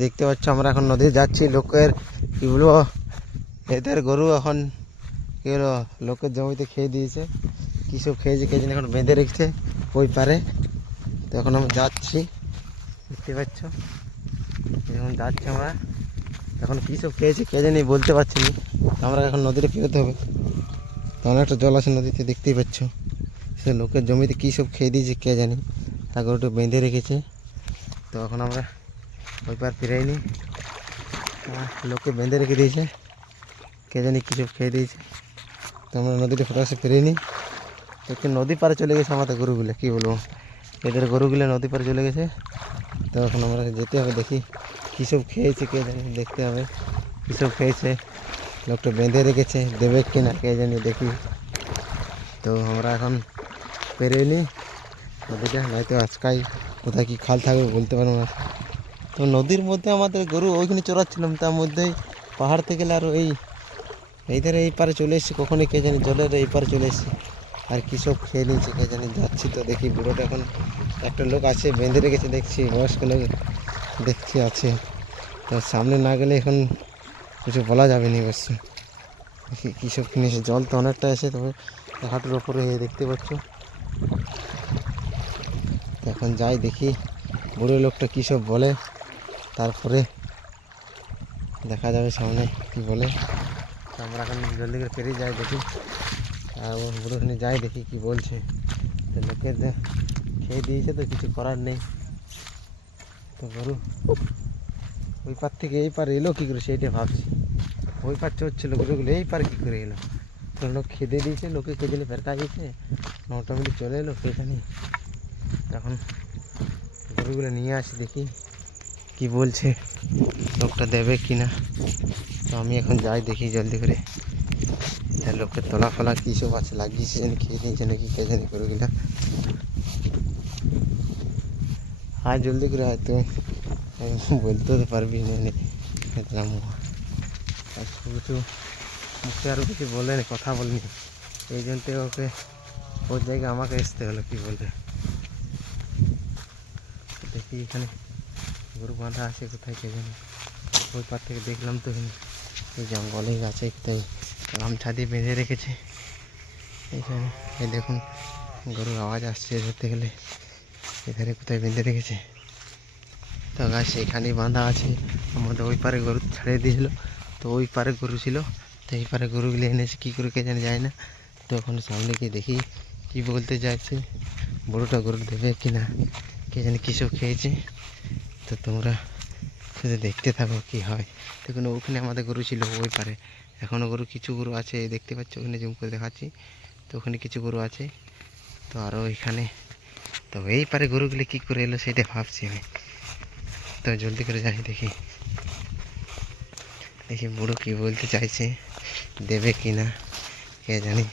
দেখতে পাচ্ছ আমরা এখন নদী যাচ্ছি। লোকের কি বলবো, এদের গরু এখন কি হলো লোকের জমিতে খেয়ে দিয়েছে, কী সব খেয়েছে কে জানি, এখন বেঁধে রেখেছে ওই পারে। তো এখন আমরা যাচ্ছি, দেখতে পাচ্ছ এখন যাচ্ছি আমরা। এখন কী সব খেয়েছে কে জানি বলতে পারছি না। আমরা এখন নদীতে ফেরোতে হবে, তো অনেকটা জল আছে নদীতে, দেখতেই পাচ্ছ। সে লোকের জমিতে কী সব খেয়ে দিয়েছে কে জানি, আর গরুটা বেঁধে রেখেছে। তো এখন আমরা ওই পার ফিরাইনি, লোকে বেঁধে রেখে দিয়েছে, কে জানি কী সব খেয়ে দিয়েছে। তো আমরা নদীতে ফেরাসে ফিরিনি, একটু নদী পারে চলে গেছে আমাদের গরুগুলো, কী বলবো, এদের গরুগুলো নদী পারে চলে গেছে। তো এখন আমরা যেতে হবে, দেখি কী সব খেয়েছে কে জানি, দেখতে হবে কী সব খেয়েছে। লোকটা বেঁধে রেখেছে, দেবে কি না কে জানি, দেখি। তো আমরা এখন পেরিয়ে নদীটা, নয়তো আজকাই কোথায় কী খাল থাকবে বলতে পারবো না। তো নদীর মধ্যে আমাদের গরু ওইখানে চড়াচ্ছিলাম, তার মধ্যেই পাহাড় থেকে গেলে আরও এই ধারে এই পারে চলে এসেছি, কখনই কে জানি জলের এই পারে চলে এসেছি। আর কী সব খেয়ে নিয়েছে কে জানি। যাচ্ছি তো দেখি, বুড়োটা এখন একটা লোক আছে বেঁধে রেখেছে দেখছি, বয়স্ক লোক দেখছি আছে। তো সামনে না গেলে এখন কিছু বলা যাবে না অবশ্য। দেখি কী সব কিনেছে। জল তো অনেকটা এসে, তবে হাঁটুর ওপরে দেখতে পাচ্ছ। এখন যাই দেখি বুড়ো লোকটা কী সব বলে, তারপরে দেখা যাবে সামনে কি বলে। আমরা এখন জলদি করে পেরিয়ে যাই, দেখি আর ও বুড়োখানে যাই দেখি কি বলছে। তো লোকের খেয়ে দিয়েছে, তো কিছু করার নেই। তো গরু ওই পার থেকে এই পার এলো কী করে সেইটা ভাবছি। ওই পার চড়ছিল গরুগুলো, এই পার কী করে এলো? তো লোক খেতে দিয়েছে, লোকে কে দিলে ফেরকা গেছে, অটোমেটিক চলে এলো সেখানে। তখন গরুগুলো নিয়ে আসি, দেখি কি বলছে, লোকটা দেবে কি না। তো আমি এখন যাই দেখি জলদি করে। লোকের তলা ফলা কী সব আছে লাগিয়েছে জানি, খেয়ে নিয়েছে নাকি কে জানি গরুগুলা। আয় জলদি করে আয়, তুই বলতে তো পারবি না আর কিছু মুখে আরও কিছু বলেনি, কথা বলিনি, এই জন্য ওকে ওর জায়গায় আমাকে আসতে হলো, কি বলবে। দেখি এখানে গরু বাঁধা আছে কোথায় কে জানি, ওই পার থেকে দেখলাম তো এখানে এই জঙ্গলেই আছে কোথায় গামছা দিয়ে বেঁধে রেখেছে এখানে। এই দেখুন গরুর আওয়াজ আসছে ধরতে গেলে, এখানে কোথায় বেঁধে রেখেছে। তো গাছ এখানেই বাঁধা আছে। আমাদের ওই পারে গরু ছাড়িয়ে দিয়েছিল, তো ওই পারে গরু ছিল, তো এই পারে গরুগুলো এনেছে কী করে কে জানি, যায় না। তো এখন সামনে গিয়ে দেখি কি বলতে চাইছে, বড়োটা গরু দেবে কি না কে জানি, কী সব খেয়েছে। তো তোমরা শুধু দেখতে থাকো কি হয়। দেখুন ওখানে আমাদের গরু ছিল ওই পারে, এখনও গরু কিছু গরু আছে দেখতে পাচ্ছ, ওখানে জুম করে দেখাচ্ছি। তো ওখানে কিছু গরু আছে, তো আরও এখানে। তো এই পারে গরুগুলি কী করে এলো সেটা ভাবছি আমি। তো জলদি করে যাই দেখি, দেখি বুড়ো কী বলতে চাইছে, দেবে কি না কে জানি।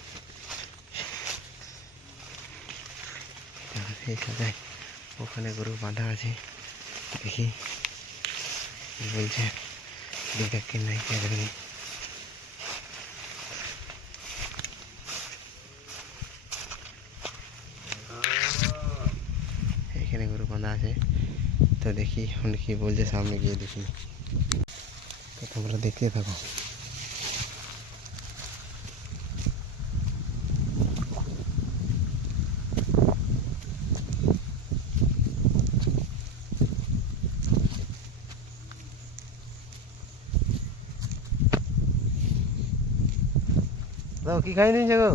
এই সাজায় ওখানে গরু বাঁধা আছে, দেখি কী বলছে, দেবে কি নাই কে জানি। এখানে গরু বাঁধা আছে, তো দেখি এখন কী বলছে, সামনে গিয়ে দেখি। তো তোমরা দেখতে থাকো। কি খাই নিয়েছে গো?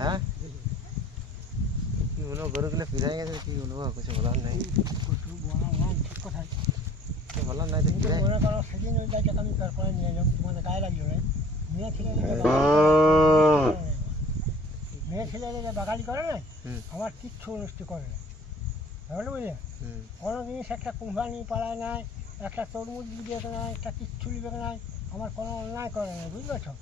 হ্যাঁ কি বলবো, গরুগুলো ফিরাই গেছে, কি বলবো, কিছু বলার নেই, বলার নাই। দেখি সেদিন ওই গাছটা আমি তারপরে নিয়ে এলাম, তোমাদের গায়ে লাগলো না, মেয়ে ছেলে বাগালি করে না, আমার কিচ্ছু অনুষ্ঠি করে না, বুঝলে। কোনো জিনিস একটা কোম্পানি পাড়ায় নাই, একটা তরমুজ দিবে নাই, একটা কিচ্ছু দিবে নাই, আমার কোনো অন্যায় করে না, বুঝতে পারছো।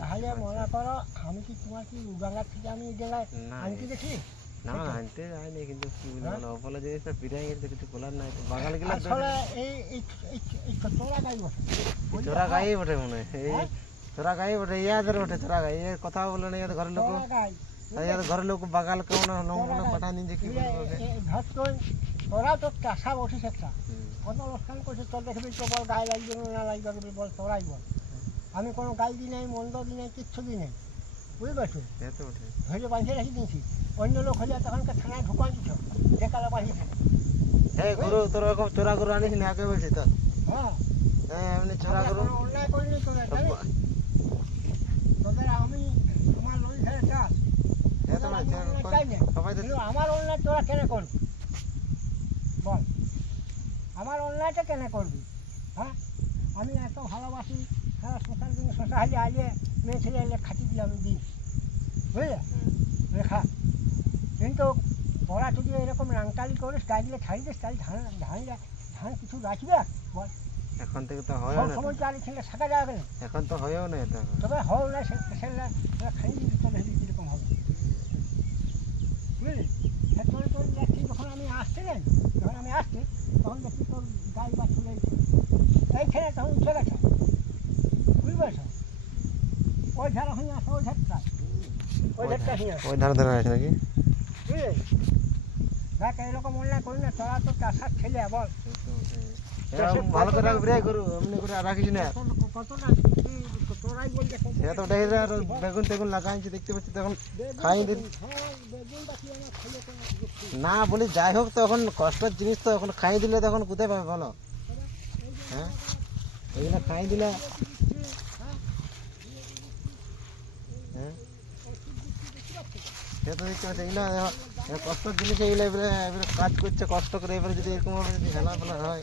তাহলে মনে করো আমি কি তোমার কি গঙ্গার থেকে আমি জেলায় আনতে দেখি না, আনতে যায়নি, কিন্তু কি বলবো, অপলা জিনিসটা ফিরাই গেছে, কিছু বলার নাই। তো বাগাল গেলে চোরা গাই বসে, চোরা গাই বটে মনে হয়, এই চোরা গাই বটে, ইয়াদের বটে চোরা গাই, এর কথা বলে না ইয়াদের ঘরের লোক, ঘরের লোক বাগাল কেমন পাঠা নিয়ে কি বলবো। তোরা তো চাষা বসিস একটা কত লোকসান করছিস, তোর দেখবি তো বল গায়ে লাগবে না লাগবে বল, তোরাই বল। আমি কোনো গাই দিই নাই, মন্দ দিই নাই, কিচ্ছু দিই নাই, বুঝতে পারছো? ধরে বাঁধিয়ে রেখে দিয়েছি। অন্য লোক হলে তখনকে থানায় ঢুকান দিত, দেখালে বাঁধিয়ে থাকে। হ্যাঁ গরু তোর এরকম চোরা গরু আনিস না, আগে বলছি তো। হ্যাঁ হ্যাঁ এমনি চোরা গরু কোনো অন্যায় করিনি তোদের, জানিস? তোদের আমি আমার নদী ধারে চাষ, হ্যাঁ তো ভাই, চাই না, সবাই তো কিন্তু আমার অন্যায় তোরা কেন করবি বল? আমার অন্যায়টা কেন করবি? হ্যাঁ আমি এত ভালোবাসি, সারা শ্মশান দিন শ্মশানে আগে মেয়ে ছেলে এলে খাটি দিলাম দিই, বুঝলে রেখা। কিন্তু তোরা যদি এরকম রাংটালি করিস, গাছগুলো ছাড়ি দিস, তাহলে ধান কিছু রাখবে বল? এখন থেকে তো হয় সব না, সময় তো আর এখানে থাকা যাবে না, এখন তো হয়েও না এটা। তবে হও না সেটা খাই দিবি, চলে হেবি কীরকম হবে, বুঝলি? তোর তোর দেখছি যখন আমি আসতে যাই, যখন আমি আসছি তখন দেখছি তোর গাই বা চলে এইখানে তখন উঠে গেছে, বুঝতে পারছো? ওই ধারা হয়ে আসে, ওই ধারটা হয়ে আসে, ওই ধারে ধারে আছে নাকি? বুঝলি? দেখ এরকম অন্যায় করি না, তোরা তো চাষার ছেলে বল। এরকম ভালো করে রাখবি রে গরু, এমনি করে আর রাখিস না। কতটা তোরাই বল দেখো, সে তো দেখি রে, আর বেগুন টেগুন লাগাইছি দেখতে পাচ্ছি, তখন খাই দিন বেগুন বাকি আমার খেলে কোনো না বলি, যাই হোক তখন কষ্টের জিনিস তো, এখন খাই দিলে তখন কোথায় পাবে বলো? হ্যাঁ এগুলো খাই দিলে, হ্যাঁ সে তো দেখতে পাচ্ছি, এগুলো কষ্টের জিনিস, এইগুলো এবারে এবারে কাজ করছে কষ্ট করে, এবারে যদি এরকম ভাবে যদি হেলা ফেলা হয়।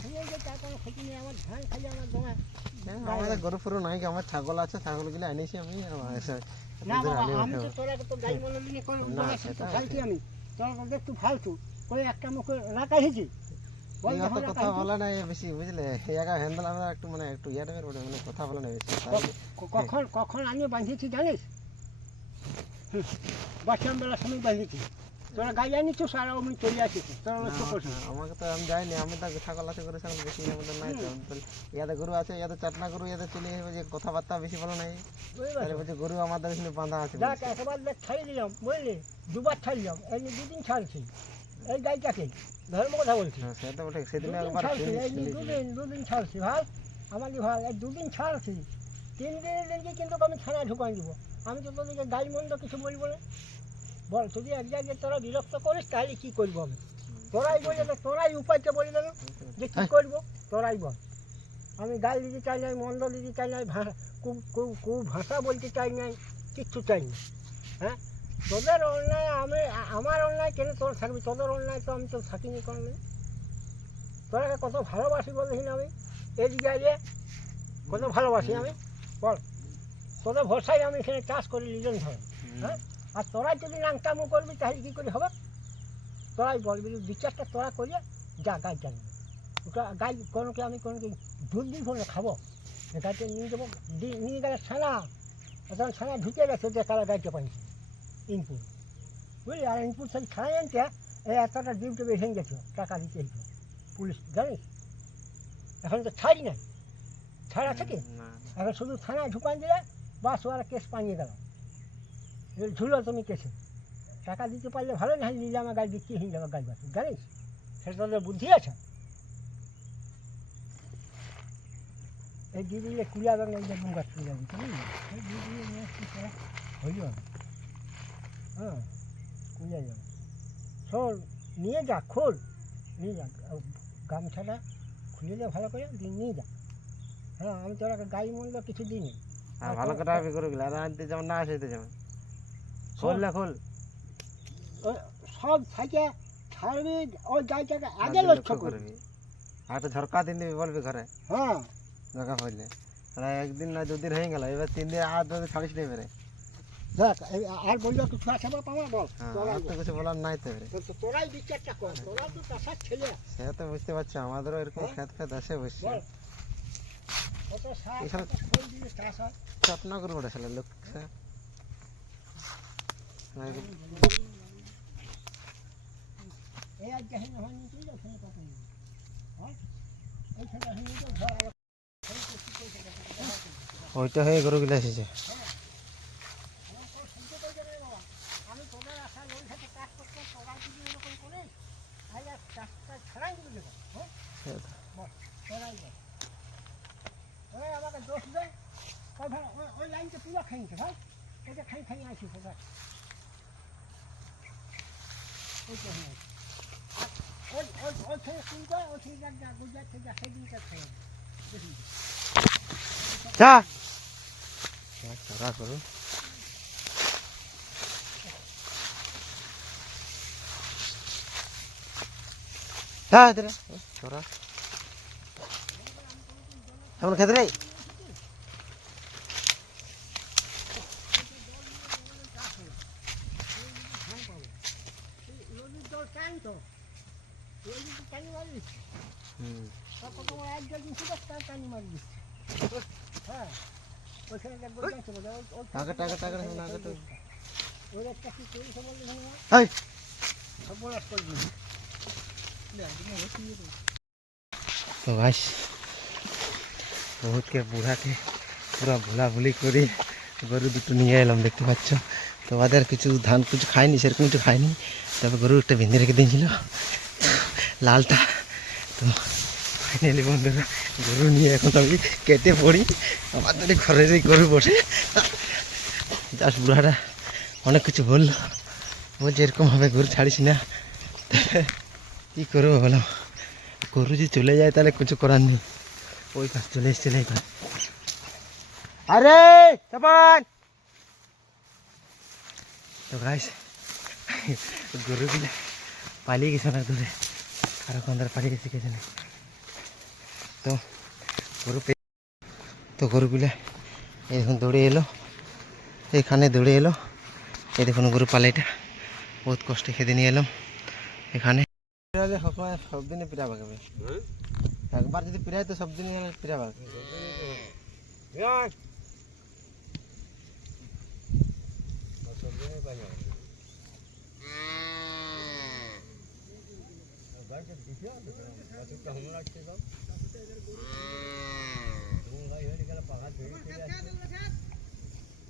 আমার ধান খাই আমার জমা। হ্যাঁ আমাদের গরু ফরু নাই, আমার ছাগল আছে, ছাগলগুলো এনেছি আমি। না বাবা, আমি তো তোরা তো গাই মনোলিনী করে না, বলেছি তো সেটা খাইছি আমি, তোরা তো দেখতু ফালতু করে একটা মুখে রাখাইছি বল, এই অত যখন কথা বলা নাই বেশি, বুঝলে? এই একা হ্যান্ডেল আমরা একটু মানে একটু ইয়াটামের ওটা, মানে কথা বলা নাই বেশি। কখন কখন আমি বাঁধিয়েছি জানিস? বাচ্চাবেলার সময় বাঁধিয়েছি, তোরা গাই আনিস আর অমনি চলে আসিস, তোরা লক্ষ্য করছিস। আমাকে তো আমি যাইনি, আমি তো ছাগল আছে, গরু ছাগল বেশি আমাদের নাই তো। ইয়াদের গরু আছে, ইয়াদের চাটনা গরু, ইয়াদের চলে যাবে, যে কথাবার্তা বেশি বলা নাই। তাহলে বলছে গরু আমাদের এখানে বাঁধা আছে। দেখ একবার দেখ ছাড়ি দিলাম, বুঝলি? দুবার ছাড়লাম, এমনি দুদিন ছাড়ছি এই গাইটাকে, ধর্ম কথা বলছি। হ্যাঁ সে তো বটে, সেদিন দুদিন একবার ছাড়ছি, এমনি দুদিন ছাড়ছি ভাই, আমারই ভাই, এই দুদিন ছাড়ছি, 3 দিনের দিনকে কিন্তু আমি থানায় ঢুকাই দিব। আমি তো তোদেরকে গাই মন্দ কিছু বলবো না, বল? যদি এক জায়গায় তোরা বিরক্ত করিস তাহলে কী করবো আমি? তোরাই বলে দে, তোরাই উপায়টা বলে দেবে যে কী করবো, তোরাই বল। আমি গাল দিতে চাই নাই, মন্দ দিতে চাই নাই, কু ভাষা বলতে চাই নাই, কিচ্ছু চাই না। হ্যাঁ তোদের অন্যায় আমি, আমার অন্যায় কেন তোর থাকবি? তোদের অন্যায় তো আমি তো থাকিনি কোনো। তোরাকে কত ভালোবাসি বলিস না আমি, এদিকে আইলে কত ভালোবাসি আমি বল? তোদের ভরসায় আমি এখানে চাষ করি লিজন ধরে। হ্যাঁ আর তোরাই যদি নাংটামো করবি তাহলে কী করে হবে? তোরাই বলবি, বিচারটা তোরা করিয়ে যা গাই জানবি। ওটা গাই কোনোকে আমি কোনোকে দুধ দিব না, খাবো গাইতে নিয়ে যাবো, নিয়ে গেলে ছানা, তখন ছানা ঢুকে গেছে, দেখালে গাইতে পাইছি ইনপুট, বুঝলি? আর ইনপুট সেই ছাড়াই আনতে এই এতটা ডিউটি বেশি গেছে, টাকা দিতে হইতো পুলিশ, জানিস? এখন তো ছাড়ি নাই, ছাড় আছে কি? এখন শুধু থানায় ঢুকান দিলে বাস, ওরা কেস পানিয়ে গেল, ঝুলো তুমি কেসে। টাকা দিতে পারলে ভালো, না নিলে আমার গাড়ি বিক্রি হয়ে যাবে, গাড়ি বাস, জানিস? সেটা তোদের বুদ্ধি আছে? এই দিয়ে দিলে কুড়িয়া যাবে, এই দেখুন গাছ কুড়িয়া দিতে, বুঝলি? এই দিয়ে দিলে নিয়ে আসছি, তারা হয়ে যাবে। হ্যাঁ কুড়িয়া যাবে, শোন নিয়ে যা, খোল নিয়ে যা, গামছাটা খুলে দে ভালো করে, দিয়ে নিয়ে যা। হ্যাঁ আমি তোরা গাই মূল্য কিছু দিইনি। হ্যাঁ ভালো করে রাখবি গরুগুলো, আর আনতে যেমন না আসে যেমন খোললে খোল, সব থেকে ছাড়বি, ওই গাইটাকে আগে লক্ষ্য করবি। আর একটা ঝরকা দিন দিবি, বলবি ঘরে হ্যাঁ দরকার পড়লে। তাহলে একদিন না 2 দিন হয়ে গেল, এবার 3 দিন আর 2 দিন ছাড়িস নেই এবারে। দেখ আর বললো কিছু আছে বাপ আমার, বল? হ্যাঁ তোরাই আর তো বল। কিছু বলার নাই তো এবারে। তোরাই বিচারটা কর, তোরা তো চাষার ছেলে, সে তো বুঝতে পারছি, আমাদেরও এরকম খেত খেত আছে অবশ্য। বল? কত সার এখানে কত খোল দিয়ে চাষ হয়। চাপনা করে ওটা ছেলে লোক এই আজ দেখেন হয় নিয়ে চলে যাও, ওখানে কত নিয়ে হ্যাঁ এইখানে নিয়ে যাও, ঘর আলো ওইটা হয়ে গরুগুলো এসেছে। আমি তোদের আশা লোক সাথে কাজ করতে, তোরা যদি এরকম করিস তাহলে চাষটা ছাড়া ওরাই বল। ওরাই আমাকে দোষ দেয় ওই ভাই ওই লাইনটা পুরো খাইছে ভাই এটা খাই খাই আসিস ভাই ওই তো হ্যাঁ ওই ওই ওই থেকে শুরু করে ওই থেকে যা গুজরাট থেকে যা সেই দিনটা খাই দেখি যা চড়া করো যা এদিকে চড়া এমন খেতে রে নদীর জল টাইম তো নদীর টানি মারি দিচ্ছে তারপর তোমার এক জল দিন শুধু তার টানি মারি দিচ্ছে হ্যাঁ ওইখানে দেখ বলছে টাকা টাকা টাকা না তো ওর একটা কি করেছে বললে এই সব বলাস করবি তো গাইস বহুতকে বুড়াকে পুরা ভোলাভুলি করে গরু দুটো নিয়ে এলাম দেখতে পাচ্ছ তো ওদের কিছু ধান কিছু খায়নি সেরকম কিছু খায়নি তবে গরু একটা বেঁধে রেখে দিয়েছিল লালটা তো ফাইনালি বন্ধুরা গরু নিয়ে এখন আমি কেটে পড়ি আমাদের ঘরেরই গরু বসে জাস্ট বুড়াটা অনেক কিছু বললো বলছে এরকমভাবে গরু ছাড়িস না কী করবো বলো গরু যদি চলে যায় তাহলে কিছু করার নেই ওই কাজ চলে এসছে এই কাজ আরে চাপান তো গাইস গরুগুলো পালিয়ে গেছে না দূরে কারো কন্দার পালিয়ে গেছে কে জানে তো গরুগুলো এই দেখুন দৌড়ে এলো এখানে দৌড়ে এলো এই দেখুন গরু পালাইটা বহুত কষ্টে খেতে নিয়ে এলাম এখানে সব দিনে পিড়া বাগাবে একবার যদি পিড়ায় তো সব দিনে পিড়া বাগাবে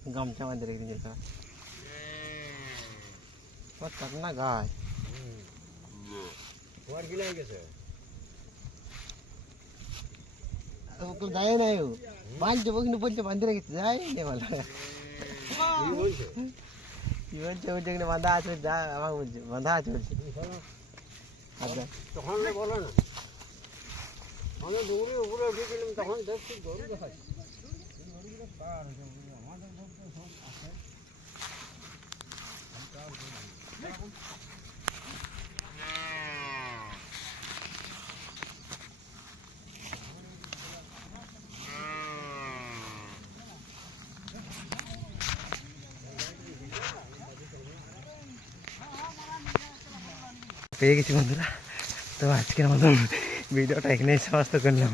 গামছা বাঁধে রেখে দিয়েছে না গায়ে তো যায় না ও বাঁধছে কিন্তু বলছে বাঁধে রেখেছে যাই না বলো কি বলছে বলছে কিন্তু বাঁধা আছে যা আমাকে বলছে বাঁধা আছে বলছে তখন বলো না আমি দৌড়ে উপরে উঠে গেলাম তখন দেখছি গরু দেখাচ্ছি পেয়ে গেছি বন্ধুরা তো আজকের মতন ভিডিওটা এখানেই সমাপ্ত করলাম